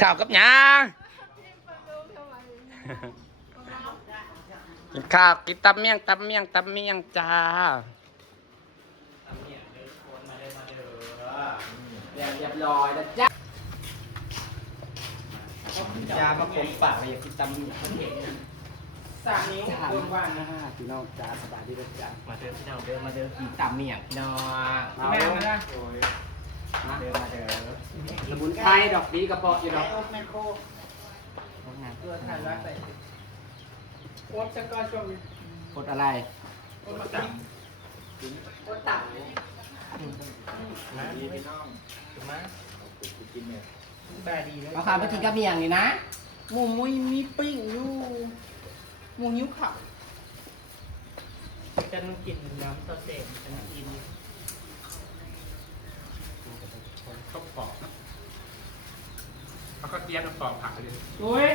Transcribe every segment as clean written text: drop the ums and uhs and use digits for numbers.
ข้าวกับหยังกินข้าวกินตำเมี่ยงจ้าเรียบร้อยแล้วจ้าจ้ามาคมปากเลยอยากกินตำเมี่ยงสั่งนิ้วว่างๆนะฮะพี่น้องจ้าสบายดีด้วยจ้ามาเดินพี่น้องเดินมาเดินกินตำเมี่ยงพี่น้องแม่มาได้มาเดินสมุนไพรดอกดีกระเปาะอยู่ดอกแมคโครเพื่อถ่ายรักใส่โอ๊ตจะก็ช่วงโอ๊ตอะไรโอ๊ตตับโอ๊ตตับมาดีพี่น้องถูกไหมกินเนี่ยได้ดีเลยราคาไปกินกับเมี่ยงนี่นะหมูมุ้ยมีปิ้งอยู่หมูหิ้วขับจะกินน้ำตัวเสร็จจะกินข้าวปอกแล้วก็เตรียมน้ำปอกผักเลยโอ้ย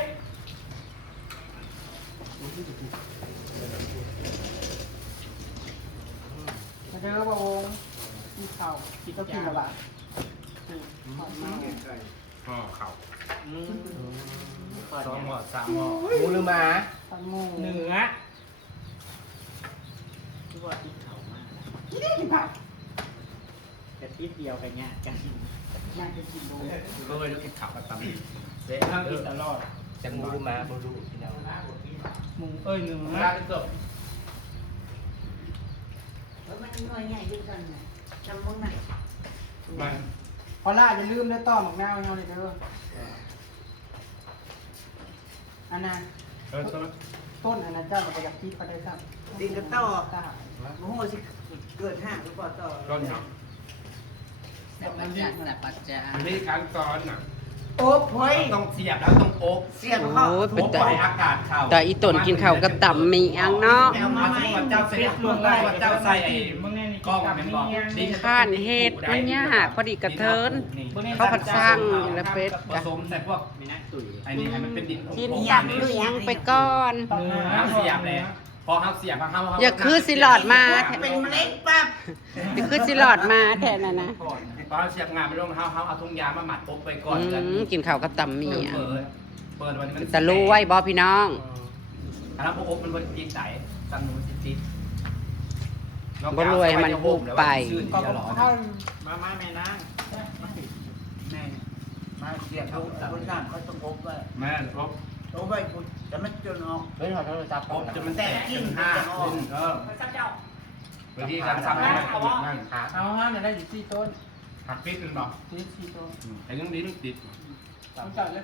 มาเจอบ่าวงมีเข่ากินก็กินอะไรห่อเข่า2 ห่อ 3 ห่อหมูหรือหมาหมูเนื้อที่ว่ากินเข่ามากกินได้กินผักแต่ทีเดียวกันเนี่ยกันน่าจะกินโดนก็เลยต้องกินข้าวกับตำเด็ดข้าวกินตลอดจะหมูมาบูรูพี่น้องหมูเนื้อร้านจบมันหน่วยใหญ่ด้วยกันนะจำมึงน่ะมันพอล่าจะลืมได้ต้อหมักนาวเงาเลยเด้ออันนั้นต้นอันนั้นเจ้าเราอยากคิดเขาได้ซ้ำดินกระต่อโอ้โหสิเกิดห้างหรือเปล่าต่อต้นเนาะแต่ปัจจัยมีการสอนน่ะโอ๊บเฮ้ยต้องเสียบแล้วต้องโอ๊บเสียบเข้าเป็นแต่อากาศเข้าแต่อีต้นกินข้าวกับต่ำมีอังเนาะเจ้าใส่ลงได้เจ้าใส่ไอ้กล้องเป็นบอกดีข้านเฮ็ดมันยากพอดีกระเทินเขาผัดสร้างแล้วเป็ด ผสมใส่พวกไอ้นี่ให้มันเป็นดิน กินตับเหลืองไปก่อน น้ำเสียบเลยพอเขาเสียบเขาอย่าคือสิหลอดมาเป็นเมล็ดปั๊บอย่าคือสิหลอดมาแทนนะพอเสียบงานไปลงเขาเอาทุ่งยามาหมัดปุ๊บไปก่อนกินข้าวกับต่ำมีเปิดวันนี้มันตะลุยบอพี่น้องแล้วพวกอบมันบริจิตใจตันนูจิตบ่รวยมันบุกไปมาแม่นางแม่มาเสียบเขาคนงานเขาต้องอบไว้แม่อบอบไว้คุณจะไม่จนออกเฮ้ยเขาจะจับอบจะมันแตกกินวิธีการทำให้มันนั่นขาเอาห้ามได้อยู่ที่ต้นหักปิดมันบอกที่ต้นไอ้เรื่องนี้ต้องติดต้องจัดเลย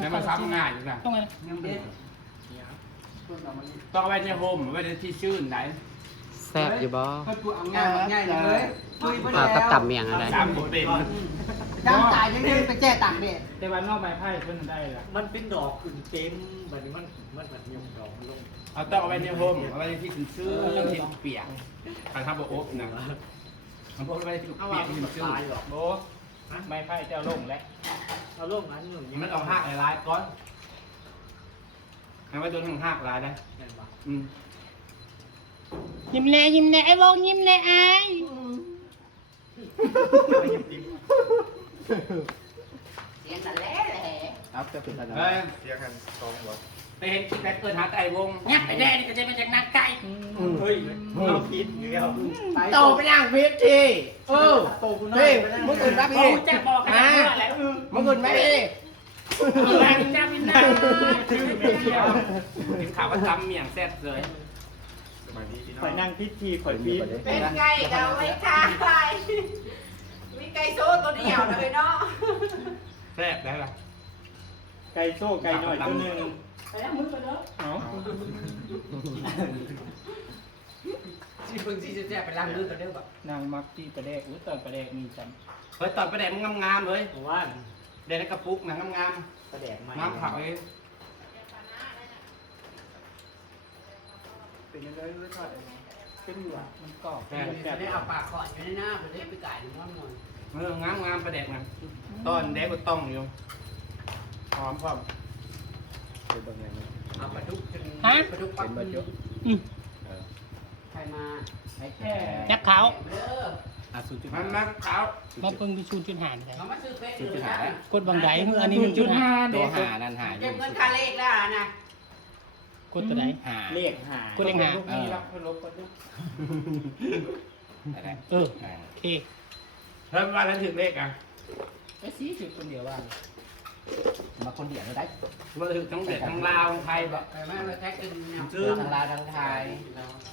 แล้วมันซ้ำง่ายอยู่นะต้องไงยังเด็ดต้องไว้ในโฮมไว้ในที่ชื่นไหนแซ่บอยู่บ่ง่ายเลยข้าวกับต่ำเมียงอะไร3 บุตรเป็นจำจ่ายยังไงไปแจ้ต่างเด็ดแต่วันนอกใบไผ่เพิ่นได้ละมันเป็นดอกขึ้นเต็มแบบนี้มันแบบยมดอกลงเอาต้องเอาไว้ในโฮมเอาไว้ในที่ชื่นชื่นที่เปียกการทำโบ๊ะนะมันพวกไว้ที่เปียกที่มันชื่นโบ๊ะใบไผ่เจ้าลงแล้วเอาลงอันหนึ่งมันเอาหักหลายก้อนให้ไว้ตัวหนึ่งหักหลายได้ยิ้มแน่ไอ้วงยิ้มแน่ไอ้เสียงนั่นแหละครับจะเป็นอะไรเสียกัน2 วันไปเห็นคลิปแบทเกินหาไก่วงเนี่ยไอ้แดงนี่ก็จะมาจากนักไก่เฮ้ยเราพิษเดียวโตไปย่างพิษทีโตคุณน้อยมึงอื่นรับพี่จะบอกกันอะไรมึงอื่นไหมพี่อะไรจะเป็นหน้ากินข้าวก็ทำเมี่ยงแซ่บเลยข่อยนั่งพิษทีข่อยพิษเป็นไก่กับไม่ทานไปมีไก่โซ่ตัวเดียวเลยเนาะแซ่บได้ละไก่โซ่ไก่หน่อยตัวนึงไปแล้วมึงไปเนาะที่เพิ่งที่จะไปล้างมือกันเด้อแบบนางมักที่ประเดกตอนประเดกมีจำเฮ้ยตอนประเดกมันงามเลยว่าเด็กในกระปุกหนังงามประเดกใหม่น้ำผักเองเป็นยังไงไม่ทอดเป็นหัวมันกรอบจะได้เอาปากขอดอยู่ในหน้าจะได้ไปไก่น้ำมันงามประเดกนะตอนเด็กก็ต้องอยู่หอมพร้อมเอาปลาดุกปลาดุกปักใครมาไอ้แค่ยักเขา มันมาเขา มาเพิ่งมีชูนจุดหานเลย เขามาซื้อเป็ดหรือยัง กดบังไดอันนี้1.5 ตัวหานั่นหา เก็บเงินค่าเลขแล้วนะ กดตัวไหน หา เลขหาก ดเลขหา นี่รับลบกันด้วย อะไร โอเค เพิ่มว่าแล้วถึงเลขอ่ะ ไอ้สีจุดคนเดียวว่า มาคนเดียวได้ มาถึงทั้งเด็ดทั้งลาวทั้งไทยแบบ แต่ไม่มาแท็กเป็นแนว ทั้งลาวทั้งไทย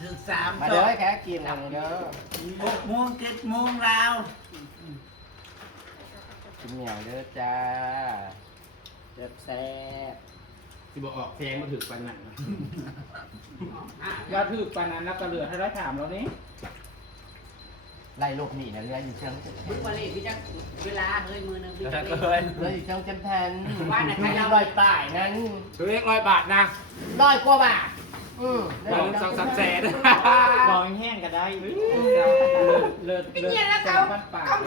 ถึง3 มาเด้อแค่กินกันเด้อ 6 โมง 7 โมงแล้ว กินเหนียวเด้อจ้า แซ่บ ที่บอกออกแทงมาถึงปันหนัง ยอดถือปานนั้นแล้วก็เหลือให้ได้ถามเรานี่ ไล่ลูกหนีนะเรืออยู่เชิง มึงมาเลขพี่จักเวลาเฮ้ยมือนึงพี่จัก เรืออยู่เชิงจำแทน ว่าไหนใคร ไม่ เรา ลอยป่ายนั้น ตัวเลข100 บาทนะ 100 กว่าบาท2-3 แสน ลอยแห้งก็ได้เลิศ เป็นเงี้ยแล้วเ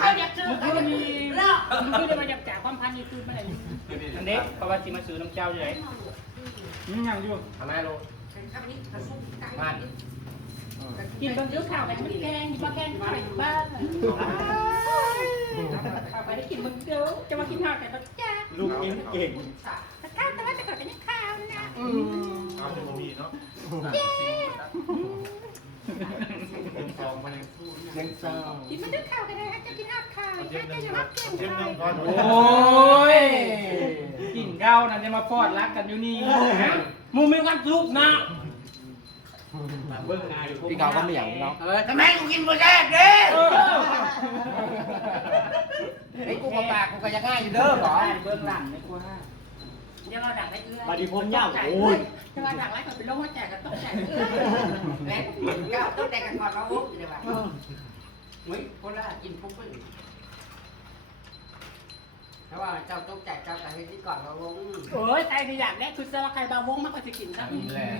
ขาอยากซื้อเขาจะมีเนาะ มันคือได้มาจากจากความพันนี่คือไม่ได้อันนี้เพราะว่าสิมาซื้อน้ำเจ้าอยู่ไหนยังอยู่ ทำไมลูก เป็นคำนี้กระซุ่มไก่ มา กินบางเรื่องข่าวแบบมันแกงกินปลาแกงไข่บ้านเอาไปได้กินมึงเดียวจะมากินข้าวแต่ปลาจ้า ลูกกินเก่ง แต่ข้าวแต่ว่าจะเกิดเป็นข้าวนะ เอาเป็นมีเนาะ ยังซอง กินมันด้วยข้าวกันเลยจะกินข้าวข้าวจะจะรับแกงไข่ โอ้ โอ้ยกินข้าวนั่นจะมาฟอดรักกันอยู่นี่มูมีความสุขนะ เบิ้งนาย พี่เกาก็เหนียวเนาะ ทำไมกูกินบ่แซ่บเด้ ไอ้กูก็ปากกูก็ยังง่ายอยู่เด้อหรอ เบื้องหลังไม่กลัว เดี๋ยวเราดักให้เอื้อ บาดีพมย่าโอ้ย จะมาดักไว้ก่อนเป็นโรคหัวใจกันต้องแจกเอื้อแล้วก็ต้องแจกกันก่อนมาวุ้บเดี๋ยวว่าเฮ้ยคนละกินปุ๊บไปเพราะว่าเจ้าต้องแจกเจ้าแต่ให้ที่ก่อนมาวุ้ง โอ้ยใครที่อยากได้คือเสื้อใครบาวงมากกว่าจะกินครับ นี่แหละ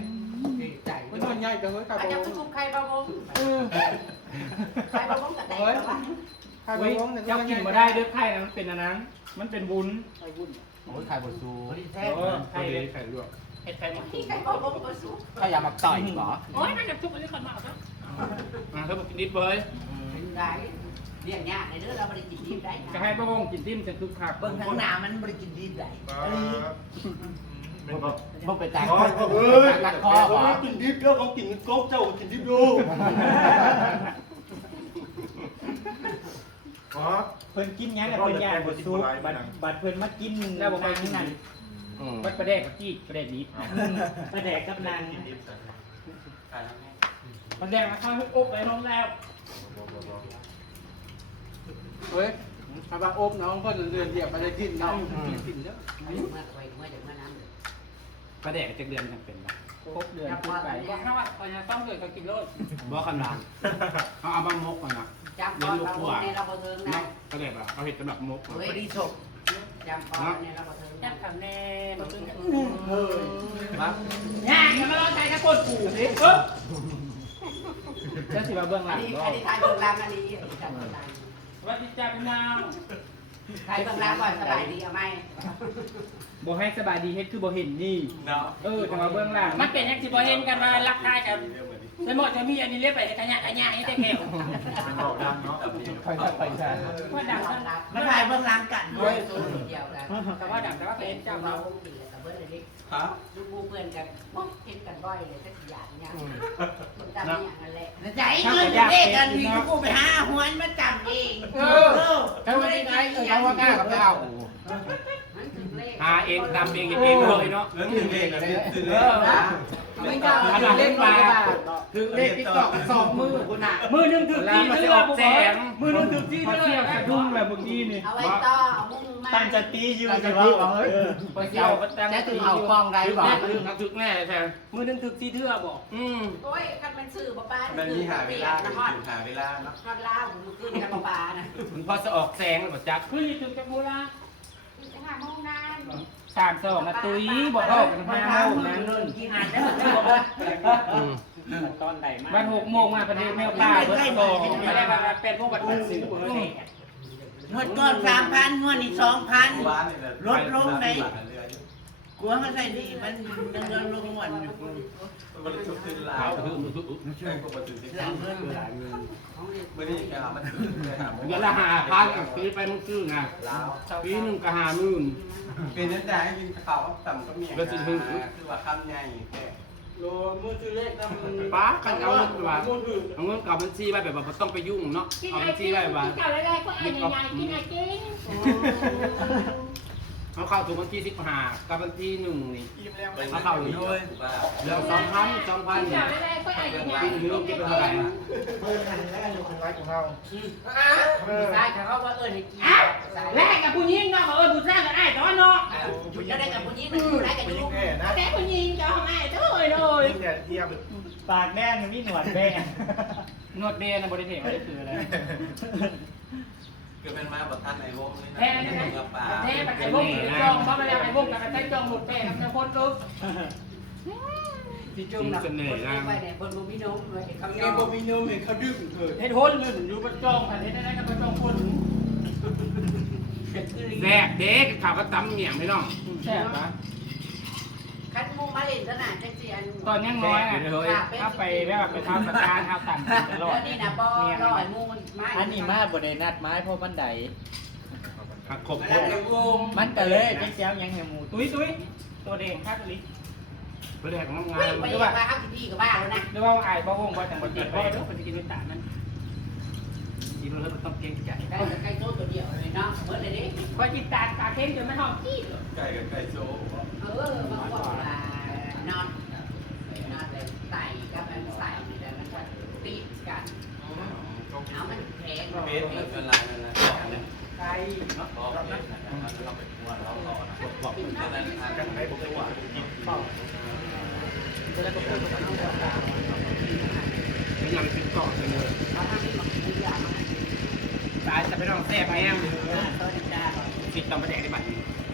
ใจ มันส่วนใหญ่จะเฮ้ยกับ อาจ บา จะ ว คุ ง ณใครบาวงใครบาวงกับแต่ว่า ใครบาวงเจ้ากินมาได้ด้วยไข่นะมันเป็นอันนั้นมันเป็นวุ้นไข่วุ้น โอ้ยไข่บดซู แท้ ไข่ไข่ลวกเห็ดไข่หมก ที่ใครบาวงก็สู้ เขาอยากมาต่อยเหรอ โอ้ยมันจะทุกอันนี้คนมาเอาครับ เธอบอกกินดิบเลย เป็นไรเรียกยากในเรื่องเราไม่ได้กินดิบได้ จะให้บาวงกินติ้มจะคึกคัก เบิ่งทางหน้ามันไม่ได้กินดิบได้ พวกไปตัก เฮ้ย ตักคอเหรอ เขากินดิบแล้วเขากินก๊กเจ้ากินดิบดู อ๋อ เพิ่นกินยังไงเพิ่นย่างบดซุปบัดเพิ่นมากินแล้วบอกไปที่นั่นวัดประแดกกับกี้ประแดกนี้ประแดกกับนางประแดกมาเข้าให้อบไปน้องแล้วเฮ้ยถ้าว่าอบน้องเพิ่นเดือนเดียวไปได้กินน้องกินแล้ว เมื่อไปเมื่อจากเมื่อน้ำเลย กระแดกจะเดือนกันเป็น ครบเดือนขึ้นไปว่าถ้าว่าเขาจะต้องเดือนก็กินโลด บ่คำรามเอามามกก่อนนะ จำก่อนเราในเราบันเทิงนะ กระแดกอ่ะเอาเห็ดสำหรับมก เฮ้ยดีสุดจำก่อนในเราบันเทิง จับคำแน่มาขึ้นกัน ครับ ย่าอย่ามาลองใช้กระโปรงปู่สิเจ้าสิมาเบื้องห อั ลั น ง นี้ ก็ อันนี้ทายเบื้องล่างอันนี้จำเบื้องล่าง วัดจิตใจเป็นนาง ทายเบื้องล่างก่อนสบายดีเอาไหม บ่ให้สบายดีเฮ็ดคือบ่เห็นนี่จะมาเบื้องหลังมันเป็นยังสิบ่เห็นกันว่ารักทายกันสมมติจะมีอันนี้เรียกไปกระยะนี่แต่แก้ว บอกดังเนาะ ค่อยๆไปใช่ ว่าดัง มาทายเบื้องล่างกันด้วยตัวเดียวกัน แต่ว่าดังแต่ว่าเป็น เจ้า เจ้า เรา เรา ดีแต่เบื้องเลยลูกเพื่อนกันมองกินกันบ่อยเลยสักอย่างเนี่ยจำอย่างนั้นแหละใจเงินเลขกันที่กูไปหาหวนมาจำเอง เขาว่าไงเขาว่ากล้ากับเจ้า หาเองตำเองเองเลยเนาะ แล้วถึงเลขอะไรถึงเลข ไม่กล้าเล่นปลาคือเล่นติ๊กตอก2 มือคุณน่ะ มือนึงถึงที่เทื่อบ่แสงมือนึงถึงที่เทื่อสะดุ้งแบบเมื่อกี้นี่ เอาไว้ต่อเอามุ่งมา ตั้งสติอยู่ จะ สิ ว่า ว่า เฮ้ยไปเที่ยวแจ๊ถึงเอากล้องได้หรอ นักถึกแน่แทน มือนึงถึงที่เทื่อบอก โอ้ยคันมันสื่อป้า มันมีหาเวลา นะฮอด หาเวลาเนาะ ฮอดล่าผมขึ้นกับป้านะ มันพอจะออกแสงหรือจัก คือถึงจะพูดละ จะหาห้องน้ำ 32นะตุ้ยบอกออกกัน5 โมงนั้น กินอาหารได้ ตอนใดมาวัน6 โมงมาประเทศแมวป่าเบิดกองไม่ได้ว่าเป็นพวกบัตรสิน งวดก่อน3,000งวดนี้2,000 ร้านนี่แหละ ลดลงไหน กลัวเขาใส่ดีมันเดินลงหวันอยู่ มันชุบตื่นหลายใช่ปกติที่ข้างเพื่อนหลายเงินเมื่อนี้แกหามันตื่นแกหา เดี๋ยวละ5,000ปีไปมึงซื้อนะ แล้ว ปีหนึงก็50,000 เป็นนั่นได้กินข้าวต่ำก็มีคือว่าคำใหญ่แค่ โลมือถือเลขนำ ป้ากันเอาเงินว่าเอาเงินกับบัญชีไว้แบบว่าบ่ต้องไปยุ่งเนาะเอาบัญชีไว้ว่า กินข้าวอะไรก็ไอ้ใหญ่ๆกินไอ้กิน เอาเข้าถูกบัญชี15กับบัญชี1นี่เอาเข้าอยู่ ด้วย แล้ว2,000 กินข้าวอะไรก็ไอ้ใหญ่ๆ ปีนึงเก็บไปเท่าไหร่ ใช่เขาว่าให้กิน แรกกับผู้หญิงเนาะผู้ชายก็ได้ตอนเนาะ จะได้กับผู้หญิงมันอยู่ได้กับลูก แต่ผู้หญิงจะเอาง่ายเด้อเลย ปากแม่ยังมีหนวดแม่ นวดเบนนะบริเทศไม่ได้คืออะไร คือเป็นมาประทันในวงนี่ แท้นะแท้แบบไอ้พวกจองเพราะเวลาไอ้พวกกับไอ้จองหมดแป้งทั้งคนลุก ที่จุ่มหนักคนไปเนี่ยคนบ่มีนมเลยเขา เกมบ่มีนุ่มเห็นเขาดื้อเถิด เฮ็ดโหนเลยอยู่ประจองอันนี้ได้กับประจองคน แซ่บเด็กข่าวก็ตำเมี่ยงพี่น้อง แซ่บปะ คันมุงมาเล่นซะน่ะจังซี่อัน ตอนยังน้อยอ่ะถ้าไปแบบไปทำประการทำต่างตลอด นี่นะบ่ร้อยมุงมันมา อันนี้มาบ่ได้นัดไม้เพราะบันได ผักขบ แล้วในวง มันก็เลยแจ้วยังแหมู ตุ้ยตัวเด้งครับลิ เพื่อให้ของงา เฮ้ย น ไปมาครับพี่กับบ้าแล้วนะ หรือว่าไอ้บ้าห้องบ้าแต่งคนจีบบ้าเด้อคนจะกินเป็นตามัน กินแล้วมันต้องเก่งใจ ใกล้โต๊ะตัวเดียวเลยเนาะเบิดเลยดิ คอยจิตตาเข้มจนไม่หอมกี้ ไก่กับไก่โซ่ บางคนว่านอนเลยใส่กับมันใส่นี่แหละมันก็ติดกันเอามันแข็ง เบสเป็นลายนั่นแหละ ไก่ เราไปกวนเราต่อนะบอกเพื่อนนั้นกันให้ผมว่ากิน ไม่ยังกินต่อเลย เอาทางนี้มากินยามา ตายจะไปน้องแซ่บแห้ง ตัวนี้จ้า ปิดตำประแดกได้บัดนี้ เ